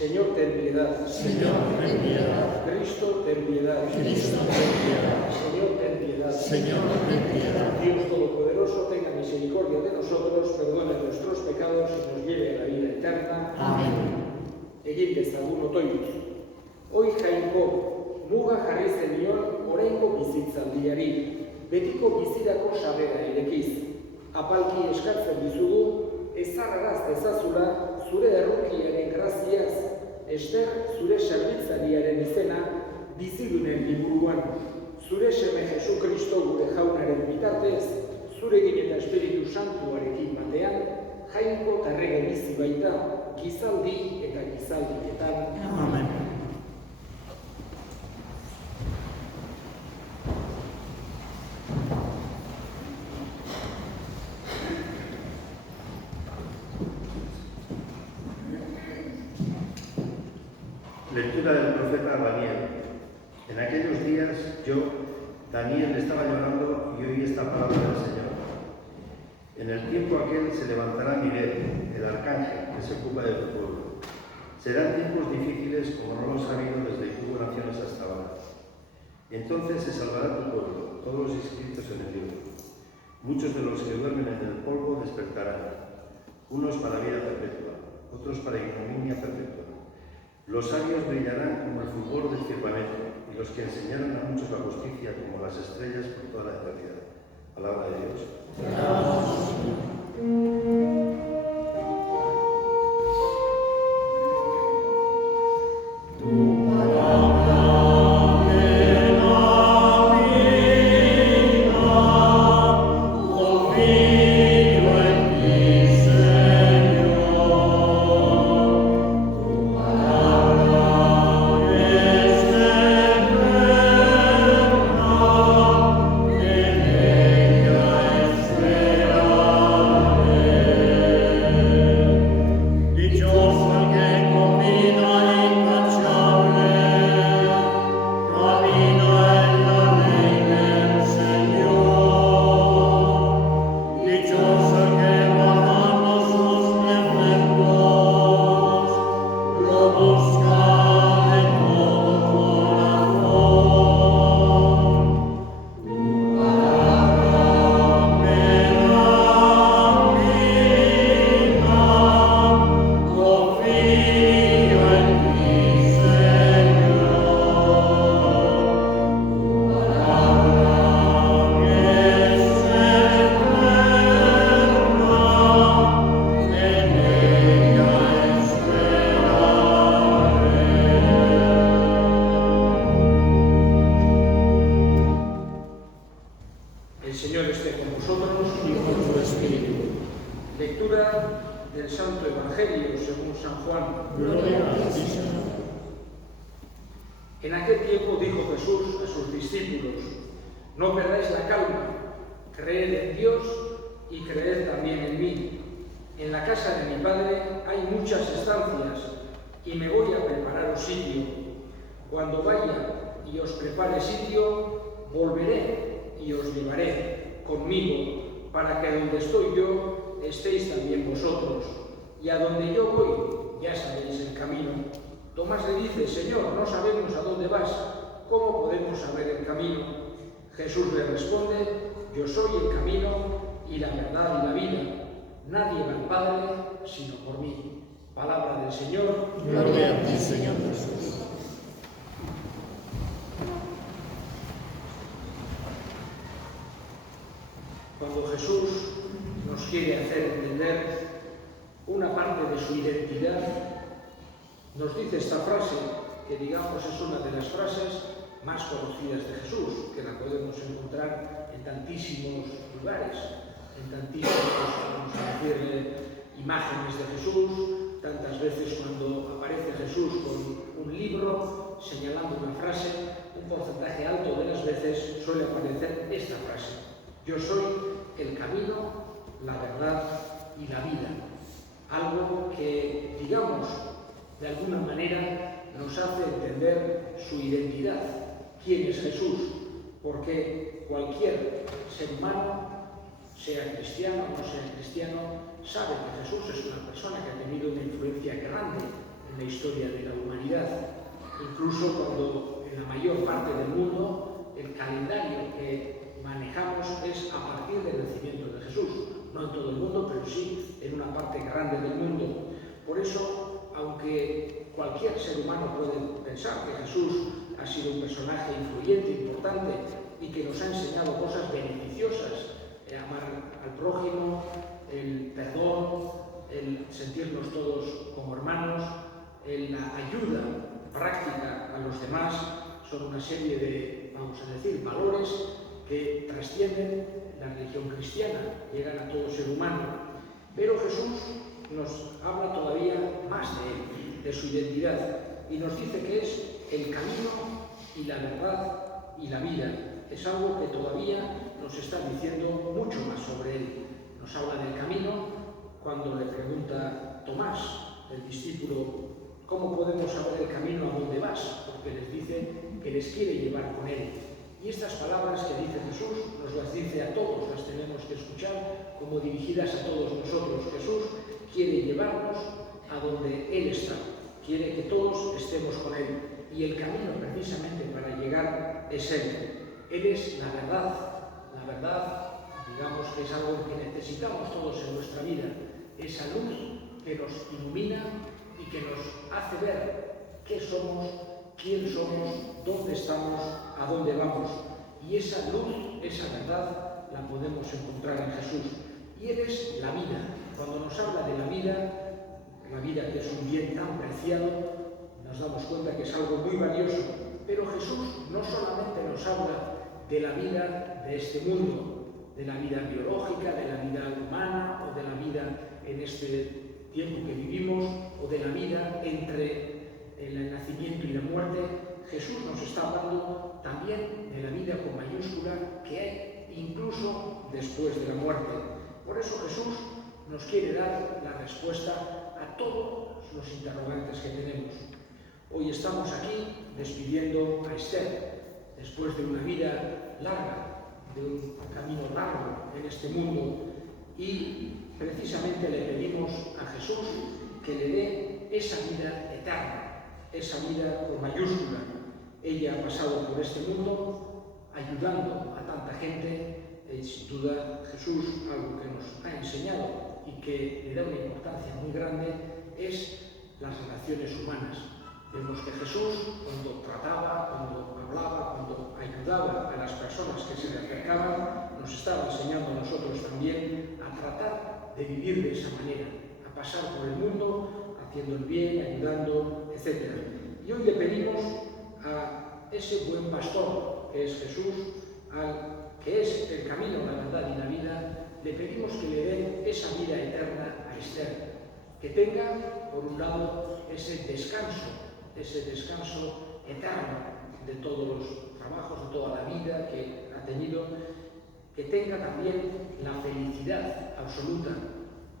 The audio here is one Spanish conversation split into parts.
Señor, ten piedad. Señor, ten piedad. Cristo, ten piedad. Cristo, ten piedad. Señor, ten piedad. Señor, ten piedad. Dios Todopoderoso, tenga misericordia de nosotros, perdone nuestros pecados y nos lleve a la vida eterna. Amen. Egin dezagun otoiz. Hoi jainko, muga jarri zenion oraingo bizitzaldiari, betiko bizirako sarrera irekiz. Apalki eskatzen dizugu, ezarraraz dezazula zure errukiaren graziaz, ester zure serbitzariaren izena bizidunen liburuan. Zure seme Jesu Kristo gure jaunaren bitartez, zurekin eta Espiritu Santuarekin batean, jainko tarrege bizi baita, gizaldi eta gizaldietan. Amen. Lectura del profeta Daniel. En aquellos días yo, Daniel, estaba llorando y oí esta palabra del Señor. En el tiempo aquel se levantará Miguel, el arcángel, que se ocupa de tu pueblo. Serán tiempos difíciles como no los ha habido desde que hubo naciones hasta ahora. Entonces se salvará tu pueblo, todos los inscritos en el libro. Muchos de los que duermen en el polvo despertarán, unos para vida perpetua, otros para ignominia perpetua. Los sabios brillarán como el fulgor del firmamento, y los que enseñaron a muchos la justicia como las estrellas por toda la eternidad. Palabra de Dios. vosotros y con tu espíritu. Lectura del Santo Evangelio según San Juan. Gloria a ti, Señor. En aquel tiempo dijo Jesús a sus discípulos: no perdáis la calma, creed en Dios y creed también en mí. En la casa de mi Padre hay muchas estancias y me voy a prepararos sitio. Cuando vaya y os prepare sitio, volveré y os llevaré conmigo, para que donde estoy yo estéis también vosotros. Y a donde yo voy, ya sabéis el camino. Tomás le dice: Señor, no sabemos a dónde vas, ¿cómo podemos saber el camino? Jesús le responde: yo soy el camino y la verdad y la vida. Nadie va al Padre sino por mí. Palabra del Señor. Gloria a ti, Señor Jesús. Cuando Jesús nos quiere hacer entender una parte de su identidad, nos dice esta frase, que digamos es una de las frases más conocidas de Jesús, que la podemos encontrar en tantísimos lugares, en tantísimas, vamos a decir, imágenes de Jesús. Tantas veces cuando aparece Jesús con un libro señalando una frase, un porcentaje alto de las veces suele aparecer esta frase: yo soy el camino, la verdad y la vida. Algo que, digamos, de alguna manera nos hace entender su identidad. ¿Quién es Jesús? Porque cualquier ser humano, sea cristiano o no sea cristiano, sabe que Jesús es una persona que ha tenido una influencia grande en la historia de la humanidad. Incluso cuando en la mayor parte del mundo el calendario que manejamos es a partir del nacimiento de Jesús. No en todo el mundo, pero sí en una parte grande del mundo. Por eso, aunque cualquier ser humano puede pensar que Jesús ha sido un personaje influyente, importante y que nos ha enseñado cosas beneficiosas, amar al prójimo, el perdón, el sentirnos todos como hermanos, la ayuda práctica a los demás, son una serie de, vamos a decir, valores que trascienden la religión cristiana, llegan a todo ser humano. Pero Jesús nos habla todavía más de él, de su identidad, y nos dice que es el camino y la verdad y la vida. Es algo que todavía nos está diciendo mucho más sobre él. Nos habla del camino cuando le pregunta Tomás, el discípulo, ¿cómo podemos saber el camino a dónde vas? Porque les dice que les quiere llevar con él. Y estas palabras que dice Jesús nos las dice a todos, las tenemos que escuchar como dirigidas a todos nosotros. Jesús quiere llevarnos a donde Él está, quiere que todos estemos con Él. Y el camino precisamente para llegar es Él. Él es la verdad, digamos que es algo que necesitamos todos en nuestra vida, esa luz que nos ilumina y que nos hace ver qué somos, quién somos, dónde estamos, a dónde vamos. Y esa luz, esa verdad, la podemos encontrar en Jesús. Y Él es la vida. Cuando nos habla de la vida que es un bien tan preciado, nos damos cuenta que es algo muy valioso. Pero Jesús no solamente nos habla de la vida de este mundo, de la vida biológica, de la vida humana o de la vida en este tiempo que vivimos o de la vida entre el nacimiento y la muerte. Jesús nos está hablando también de la vida con mayúscula que hay incluso después de la muerte. Por eso Jesús nos quiere dar la respuesta a todos los interrogantes que tenemos. Hoy estamos aquí despidiendo a Esther, después de una vida larga, de un camino largo en este mundo, y precisamente le pedimos a Jesús que le dé esa vida eterna, esa vida con mayúscula. Ella ha pasado por este mundo ayudando a tanta gente. Sin duda Jesús, algo que nos ha enseñado y que le da una importancia muy grande, es las relaciones humanas. Vemos que Jesús, cuando trataba, cuando hablaba, cuando ayudaba a las personas que se le acercaban, nos estaba enseñando a nosotros también a tratar de vivir de esa manera, a pasar por el mundo haciendo el bien, ayudando, etc. Y hoy le pedimos a ese buen pastor que es Jesús, al que es el camino, la verdad y la vida, le pedimos que le den esa vida eterna a Esther, que tenga, por un lado, ese descanso eterno de todos los trabajos, de toda la vida que ha tenido, que tenga también la felicidad absoluta.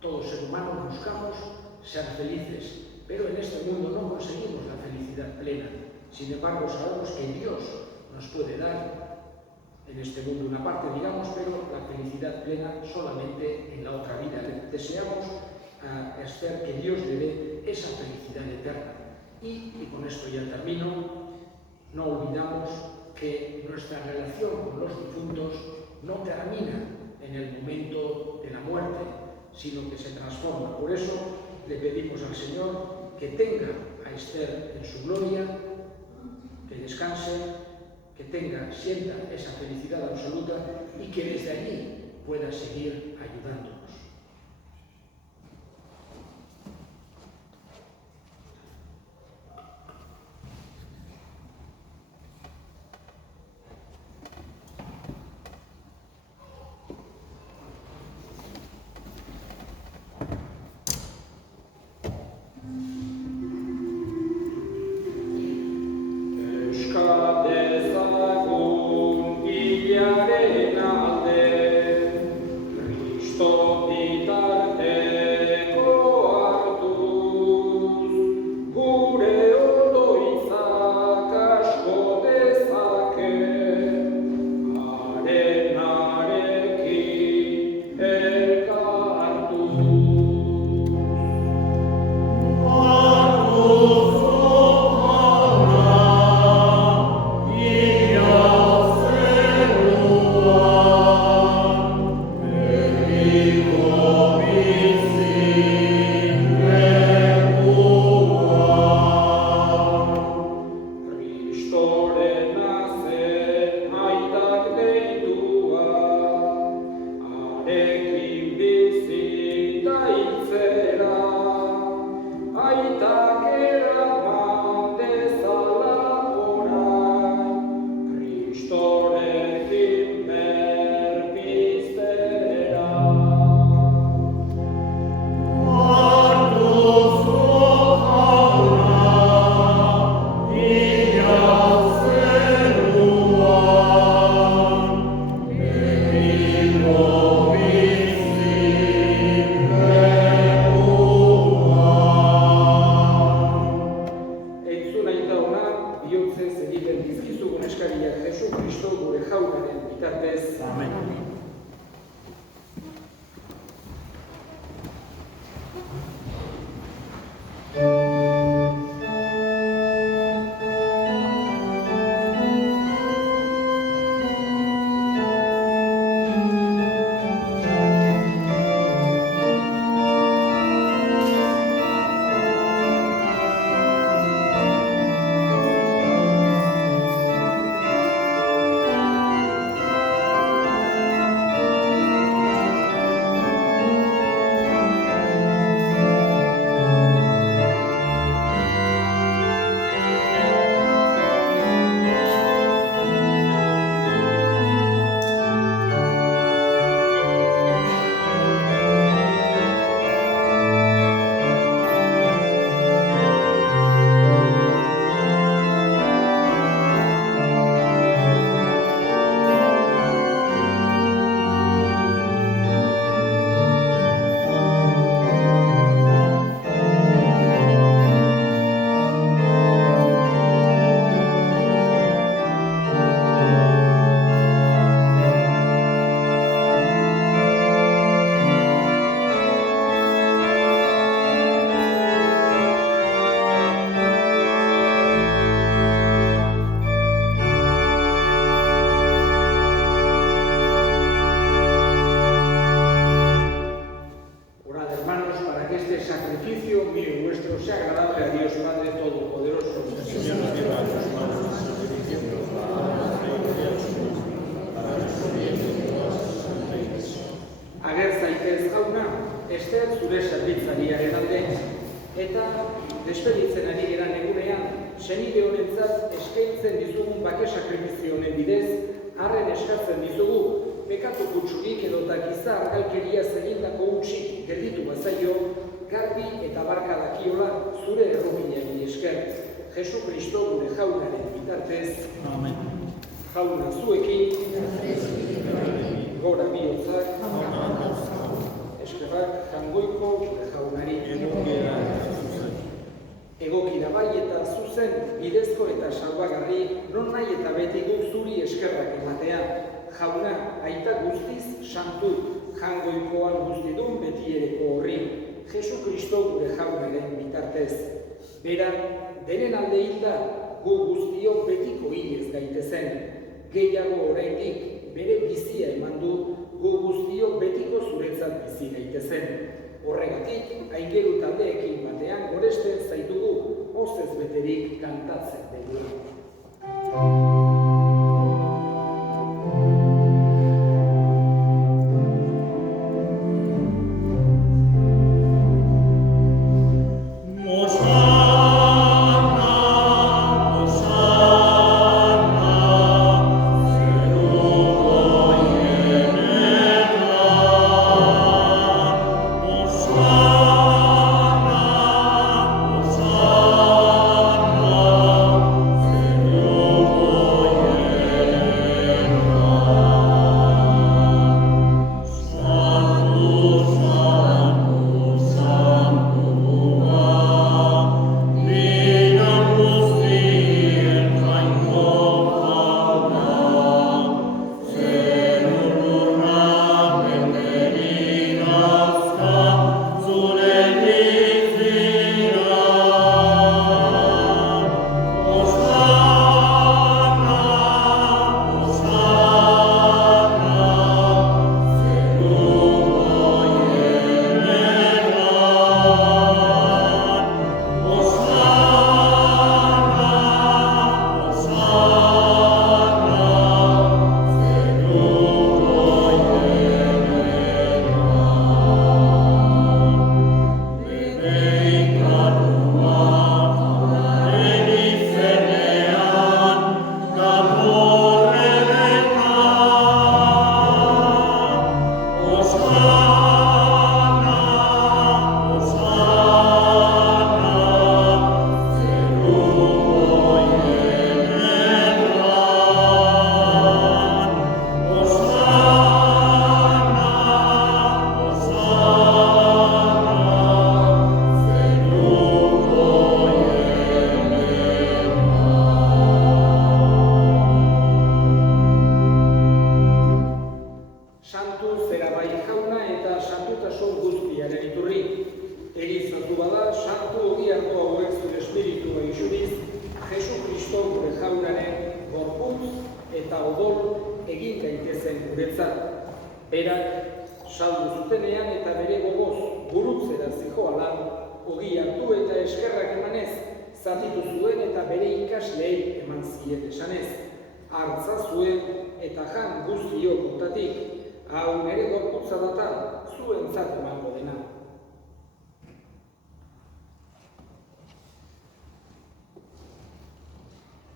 Todo ser humano buscamos ser felices, pero en este mundo no conseguimos la felicidad plena. Sin embargo, sabemos que Dios nos puede dar en este mundo una parte, digamos, pero la felicidad plena solamente en la otra vida. Le deseamos a Esther que Dios le dé esa felicidad eterna. Y con esto ya termino, no olvidamos que nuestra relación con los difuntos no termina en el momento de la muerte, sino que se transforma. Por eso le pedimos al Señor que tenga a Esther en su gloria, que descanse, que sienta esa felicidad absoluta y que desde allí pueda seguir ayudándonos. Esther zure zerbitzariaren alde, eta despeditzen ari geran egunean, senide honentzat eskaintzen dizugun bake sakrifizio honen bidez, arren eskatzen dizugu, pekatu kutsurik edota giza argalkeriaz egindako utzi gelditu bazaio, garbi eta barka dakiola zure erruminari esker. Jesu Kristo gure jaunaren bitartez. Amen. Jauna zuekin, gora bihotzak, eskerrak jangoiko gure jaunari. Egokira bai eta zuzen, bidezko eta salbagarri, non nahi eta beti guk zuri eskerrak ematea. Jauna, aita guztiz, santu, jangoikoan guztidun betiereko horri. Jesu Kristo gure jaunaren bitartez. Berak, denen alde hilda, gu guztiok betiko hilez gaitezen. Gehiago oraindik bere bizia eman du, gu guztiok betiko zuretzat bizi gaitezen. Horregatik, aingeru taldeekin batean goresten zaitugu, hozez beterik kantatzen dugu.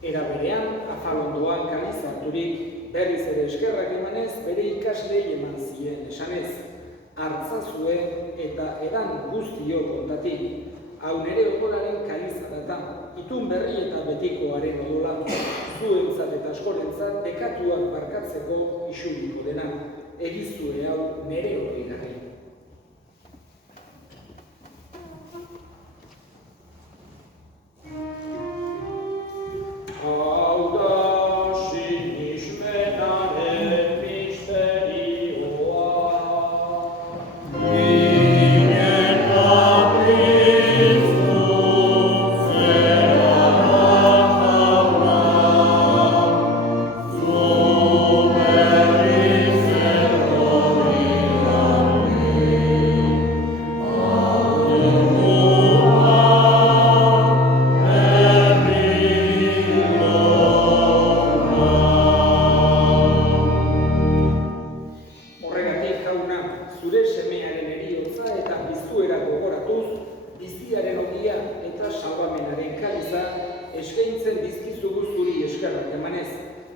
Era berean, afalondoan kaliz harturik, berriz ere eskerrak emanez, bere ikaslei eman zien esanez. Hartzazue eta edan guztio kontatik, hau nere odolaren kaliza data, itun berri eta betikoaren odola, zuentzat eta askorentzat bekatuak barkatzeko isuriko dena, egizue hau nere hori nahi.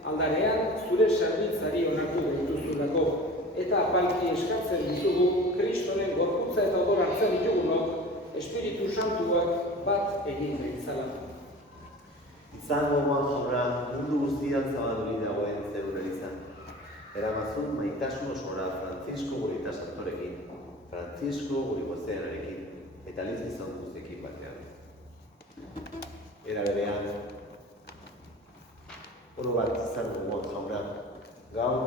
aldarean zure zerbitzari onartu gaituzulako, eta apalki eskatzen ditugu Kristoren gorputza eta odol hartzen ditugunok, Espiritu Santuak bat egin gaitzala. Izan gogoan jauna, mundu guztian zabaldurik dagoen zerura izan. Eramazun maitasun osora Francisco Gurita Santorekin, Francisco Gurigozeanarekin, eta liz izan guztiekin batean. Era berean, oro bat izan gogoan jauna, gaur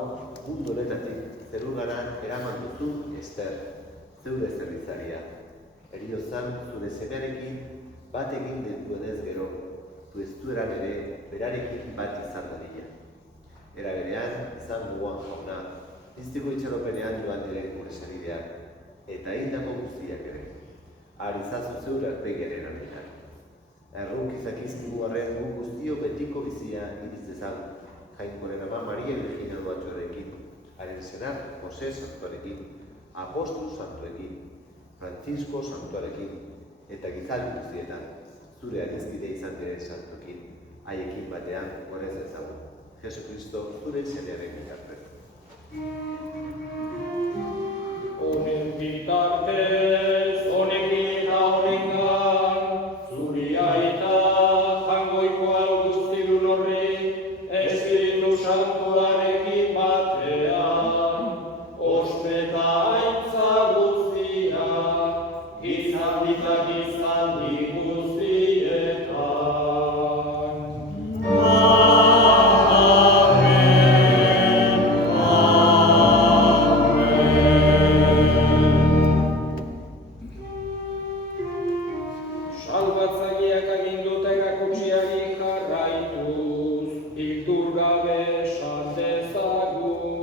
mundu honetatik zerugara eraman duzu Ester, zeure zerbitzaria. Heriozan zure semearekin bat egin duenez gero, du estueran ere berarekin bat izan dadila. Era berean, izan gogoan jauna, biztiko itxaropenean joan diren gure sarideak, eta hildako guztiak ere. Arizazu zeure arpegeren artean. Erruk izakizkigu arren gu guztio betiko bizia iriz dezan, Jainkoren ama Maria Virginia Duatxoarekin, haren senar Jose Santuarekin, Apostol Santuekin, Francisco Santuarekin, eta gizaldi guztietan, zure adizkide izan diren santuekin, haiekin batean gorez ezagun. Jesucristo, zure semearen bitartez. Honen bitartez, honekin eta honengan, zuri aita, jangoikoa guztidun horri, Espiritu Santuarekin batean, ospeta aitza guztia, gizaldi eta gizaldi guztietan. Salbatzaileak aginduta erakutsiari jarraituz, bildur gabe esan dezagun.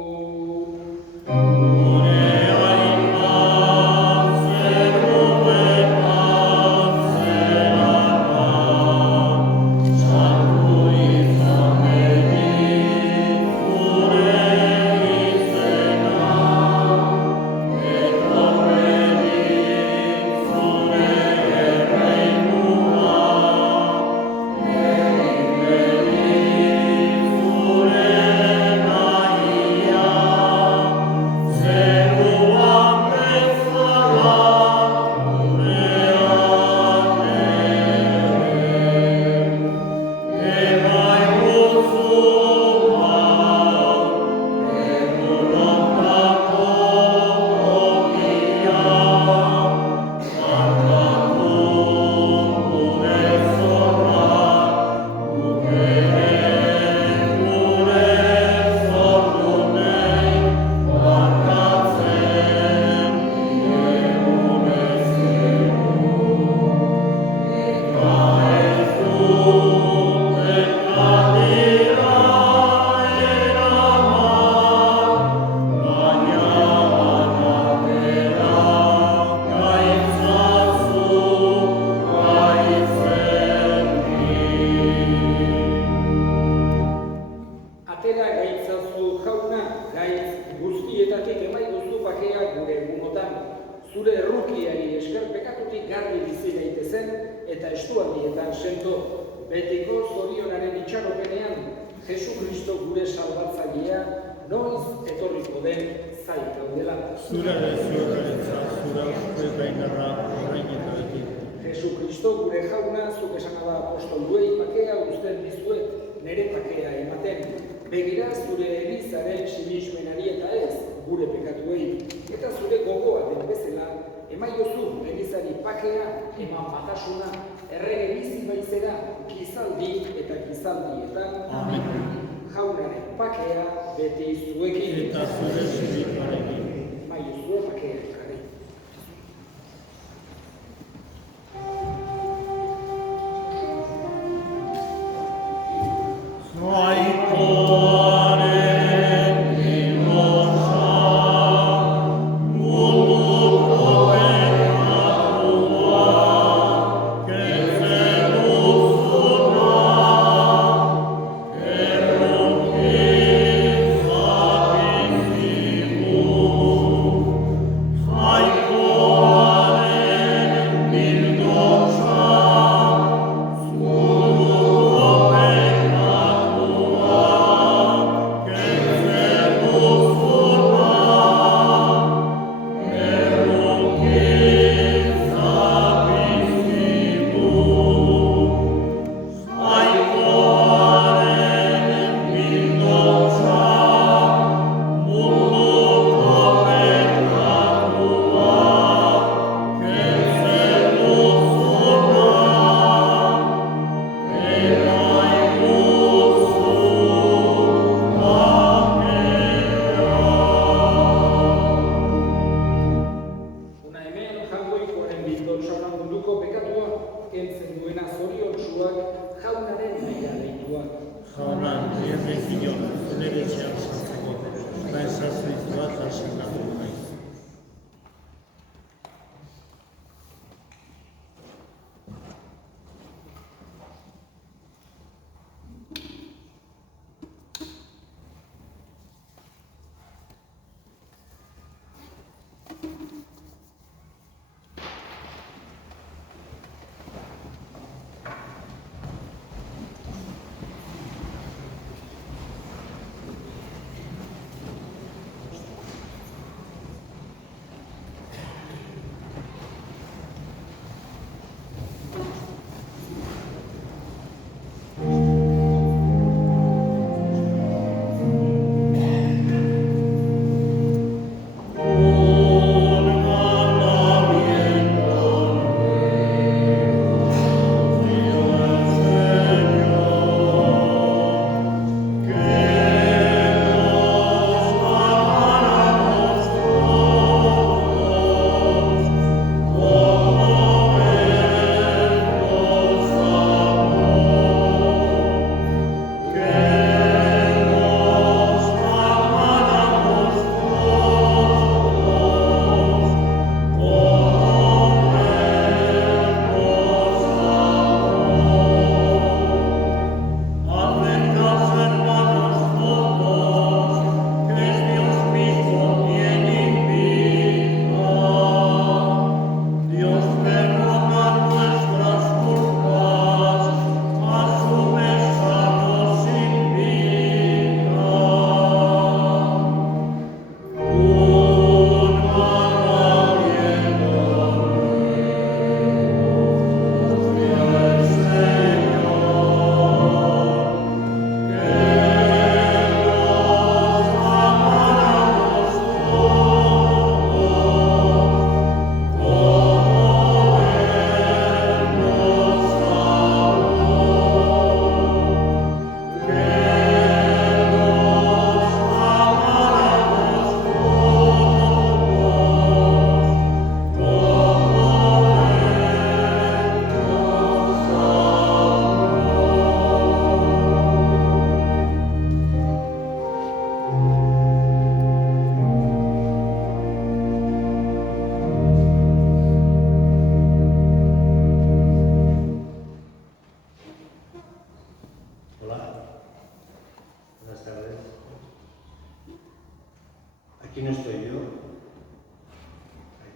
Atera gaitzazu jauna, gaitz guztietatik emaiguzu bakea gure egunotan. Zure errukiari esker pekatutik garbi bizi daitezen eta estualdietan sento. Betiko zorionaren itxaropenean, Jesucristo gure salbatzailea, noiz etorriko den zai gaudela. Zure leziotaretza, zure auspeta indarra horrein eta beti. Jesucristo gure jauna, zuk esan da apostoluei bakea uzten dizuet, nere bakea ematen. Begira zure elizaren sinismenari eta ez gure pekatuei, eta zure gogoa den bezala, emaiozu elizari bakea, eman batasuna, errege bizi baizera, gizaldi eta gizaldietan. Amen. Jaunaren bakea beti zuekin. Eta zure espirituarekin. Emaiozu bakea ekarri. Amen.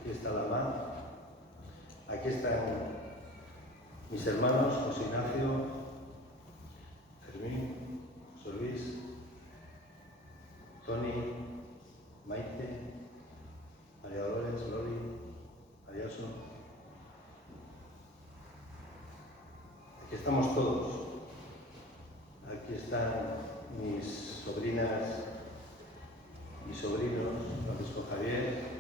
aquí está la mar, aquí están mis hermanos José Ignacio, Fermín, José Luis, Tony, Maite, María Dolores, Loli, Arioso. Aquí estamos todos. Aquí están mis sobrinas y sobrinos, Francisco Javier,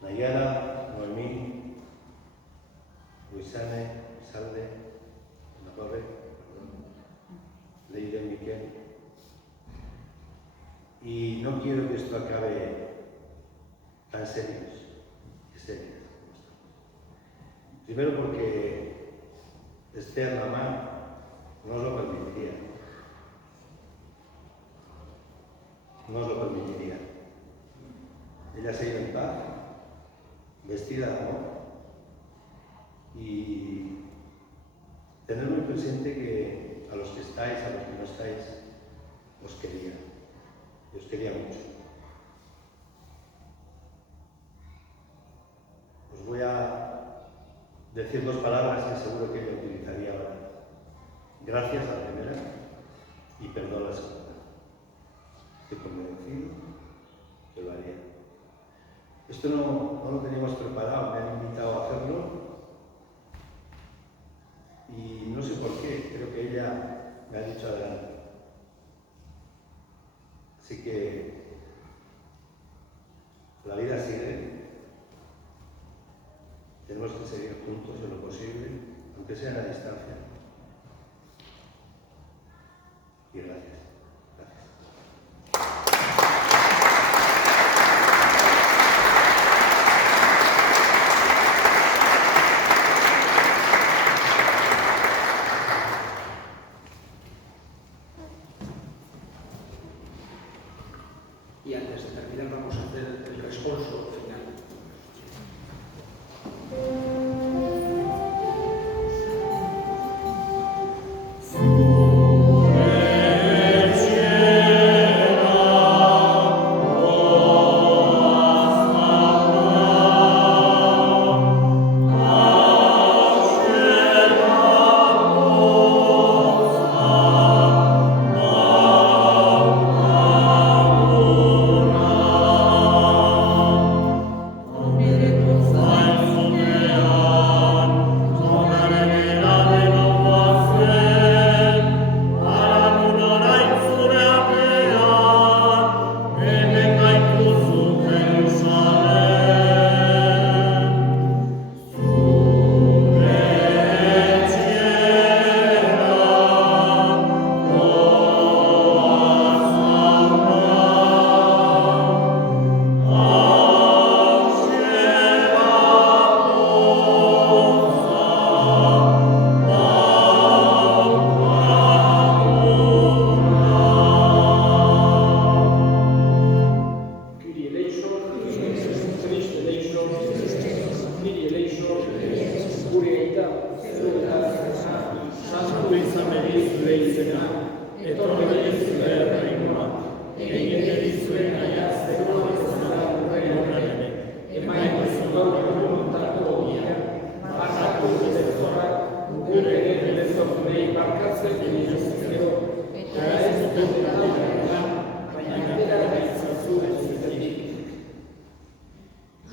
Nayara, Noemí, Luisane, Isalde, Navarre, Leire, Miquel. Y no quiero que esto acabe tan serios y serias. Primero porque Esther, mamá, no os lo permitiría. No os lo permitiría. Ella se ha ido en paz, vestida de amor, y tener muy presente que a los que estáis, a los que no estáis, os quería. Y os quería mucho. Os voy a decir dos palabras que seguro que ella utilizaría ahora. Gracias a la primera y perdón a la segunda. Estoy convencido que lo haría. Esto no lo teníamos preparado, me han invitado a hacerlo y no sé por qué, creo que ella me ha dicho adelante. Así que la vida sigue, tenemos que seguir juntos en lo posible, aunque sea a la distancia. Y gracias. Y antes de terminar vamos a hacer el responso final.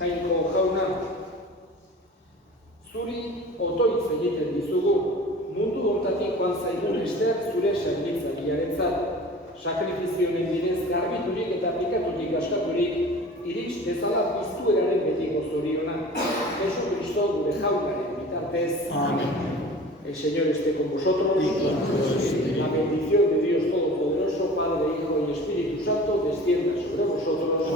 Jainko jauna, zuri otoitz egiten dizugu, mundu hontatik joan zaigun Ester zure zerbitzariarentzat. Sakrifizioen bidez garbiturik eta pikatutik askaturik, irits dezala piztueraren betiko zoriona. Jesucristo gure jaunaren bitartez. Amén. El Señor esté con vosotros. La bendición de Dios Todopoderoso, Padre, Hijo y Espíritu Santo, descienda sobre vosotros.